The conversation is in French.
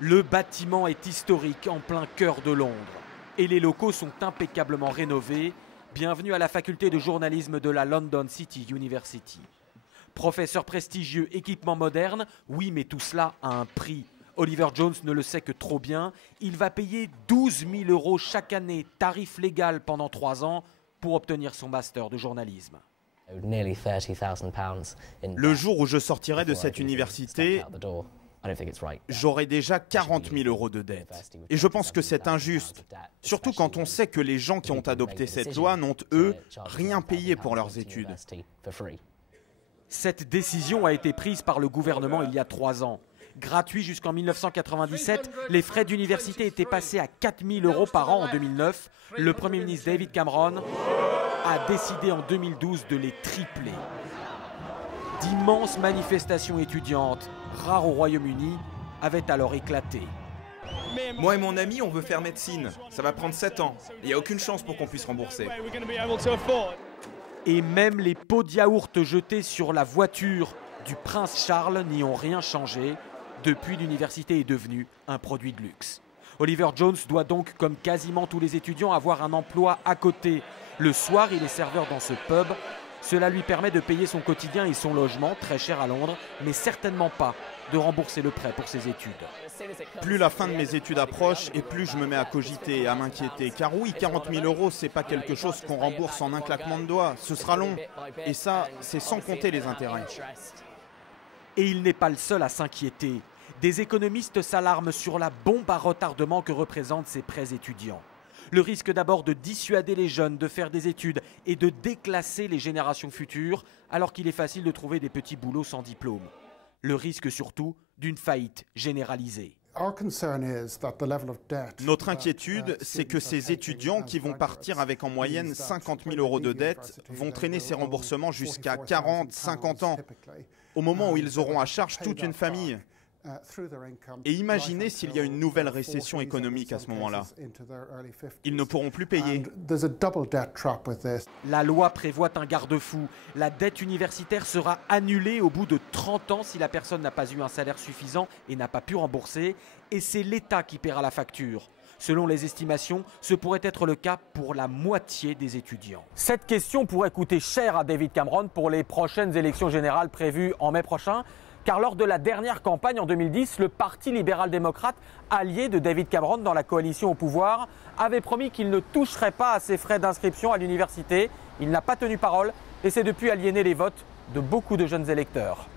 Le bâtiment est historique en plein cœur de Londres et les locaux sont impeccablement rénovés. Bienvenue à la faculté de journalisme de la London City University. Professeur prestigieux, équipement moderne, oui mais tout cela a un prix. Oliver Jones ne le sait que trop bien, il va payer 12 000 € chaque année, tarif légal pendant 3 ans, pour obtenir son master de journalisme. Le jour où je sortirai de cette université, j'aurai déjà 40 000 € de dette. Et je pense que c'est injuste, surtout quand on sait que les gens qui ont adopté cette loi n'ont, eux, rien payé pour leurs études. Cette décision a été prise par le gouvernement il y a 3 ans. Gratuit jusqu'en 1997, les frais d'université étaient passés à 4 000 € par an en 2009. Le Premier ministre David Cameron a décidé en 2012 de les tripler. D'immenses manifestations étudiantes, rares au Royaume-Uni, avaient alors éclaté. Moi et mon ami, on veut faire médecine. Ça va prendre 7 ans. Il n'y a aucune chance pour qu'on puisse rembourser. Et même les pots de yaourt jetés sur la voiture du prince Charles n'y ont rien changé. Depuis, l'université est devenue un produit de luxe. Oliver Jones doit donc, comme quasiment tous les étudiants, avoir un emploi à côté. Le soir, il est serveur dans ce pub. Cela lui permet de payer son quotidien et son logement, très cher à Londres, mais certainement pas de rembourser le prêt pour ses études. Plus la fin de mes études approche et plus je me mets à cogiter et à m'inquiéter. Car oui, 40 000 €, c'est pas quelque chose qu'on rembourse en un claquement de doigts. Ce sera long. Et ça, c'est sans compter les intérêts. Et il n'est pas le seul à s'inquiéter. Des économistes s'alarment sur la bombe à retardement que représentent ces prêts étudiants. Le risque d'abord de dissuader les jeunes de faire des études et de déclasser les générations futures, alors qu'il est facile de trouver des petits boulots sans diplôme. Le risque surtout d'une faillite généralisée. Notre inquiétude, c'est que ces étudiants qui vont partir avec en moyenne 50 000 € de dette vont traîner ces remboursements jusqu'à 40, 50 ans, au moment où ils auront à charge toute une famille. Et imaginez s'il y a une nouvelle récession économique à ce moment-là. Ils ne pourront plus payer. La loi prévoit un garde-fou. La dette universitaire sera annulée au bout de 30 ans si la personne n'a pas eu un salaire suffisant et n'a pas pu rembourser. Et c'est l'État qui paiera la facture. Selon les estimations, ce pourrait être le cas pour la moitié des étudiants. Cette question pourrait coûter cher à David Cameron pour les prochaines élections générales prévues en mai prochain. Car lors de la dernière campagne en 2010, le Parti libéral-démocrate, allié de David Cameron dans la coalition au pouvoir, avait promis qu'il ne toucherait pas à ses frais d'inscription à l'université. Il n'a pas tenu parole et s'est depuis aliéné les votes de beaucoup de jeunes électeurs.